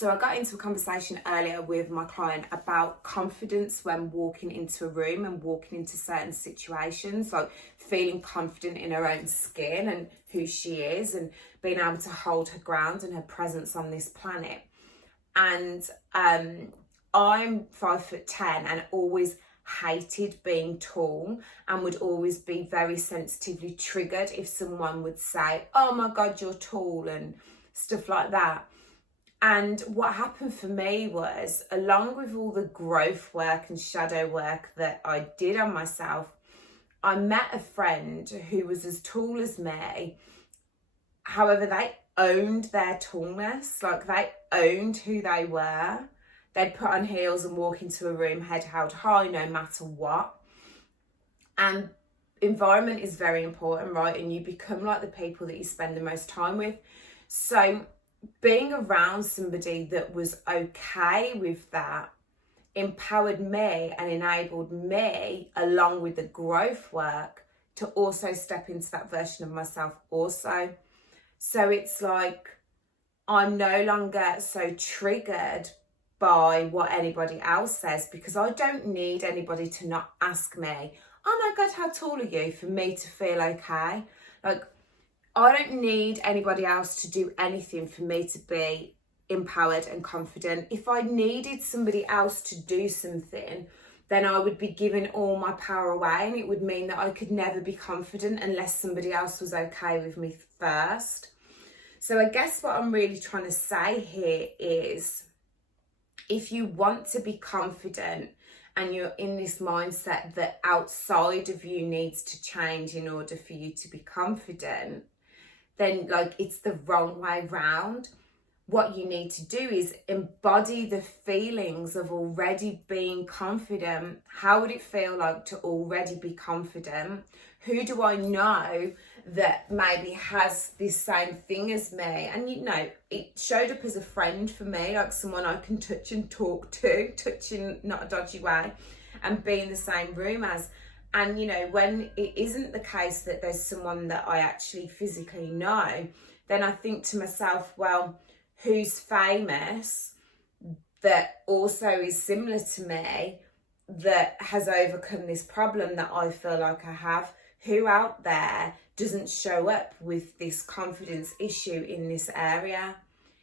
So I got into a conversation earlier with my client about confidence when walking into a room and walking into certain situations, like feeling confident in her own skin and who she is and being able to hold her ground and her presence on this planet. And I'm 5'10" and always hated being tall and would always be very sensitively triggered if someone would say, "Oh my God, you're tall," and stuff like that. And what happened for me was, along with all the growth work and shadow work that I did on myself, I met a friend who was as tall as me. However, they owned their tallness, like they owned who they were. They'd put on heels and walk into a room head held high no matter what. And environment is very important, right? And you become like the people that you spend the most time with. So being around somebody that was okay with that empowered me and enabled me, along with the growth work, to also step into that version of myself also. So it's like I'm no longer so triggered by what anybody else says, because I don't need anybody to not ask me, "Oh my God, how tall are you?" for me to feel okay. Like, I don't need anybody else to do anything for me to be empowered and confident. If I needed somebody else to do something, then I would be giving all my power away, and it would mean that I could never be confident unless somebody else was okay with me first. So I guess what I'm really trying to say here is, if you want to be confident and you're in this mindset that outside of you needs to change in order for you to be confident, then like it's the wrong way round. What you need to do is embody the feelings of already being confident. How would it feel like to already be confident? Who do I know that maybe has this same thing as me? And it showed up as a friend for me, like someone I can touch and talk to, touching not a dodgy way, and be in the same room as. And when it isn't the case that there's someone that I actually physically know, then I think to myself, well, who's famous that also is similar to me, that has overcome this problem that I feel like I have? Who out there doesn't show up with this confidence issue in this area?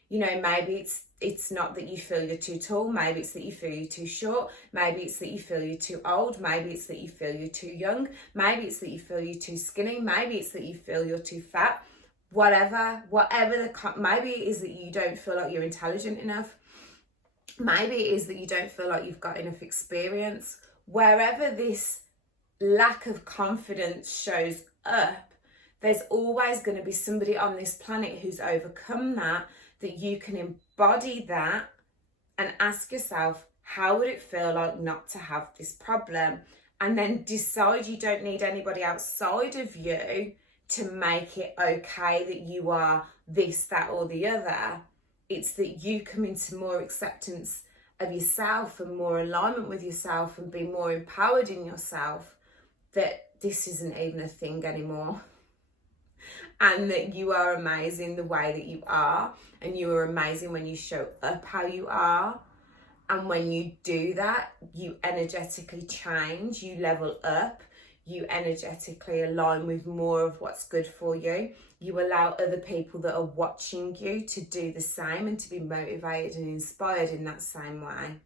Maybe it's not that you feel you're too tall, maybe it's that you feel you're too short, maybe it's that you feel you're too old, maybe it's that you feel you're too young, maybe it's that you feel you're too skinny, maybe it's that you feel you're too fat. Whatever maybe it is that you don't feel like you're intelligent enough. Maybe it is that you don't feel like you've got enough experience. Wherever this lack of confidence shows up, there's always going to be somebody on this planet who's overcome that you can embody that and ask yourself, how would it feel like not to have this problem? And then decide you don't need anybody outside of you to make it okay that you are this, that, or the other. It's that you come into more acceptance of yourself and more alignment with yourself and be more empowered in yourself, that this isn't even a thing anymore. And that you are amazing the way that you are, and you are amazing when you show up how you are. And when you do that, you energetically change, you level up, you energetically align with more of what's good for you. You allow other people that are watching you to do the same and to be motivated and inspired in that same way.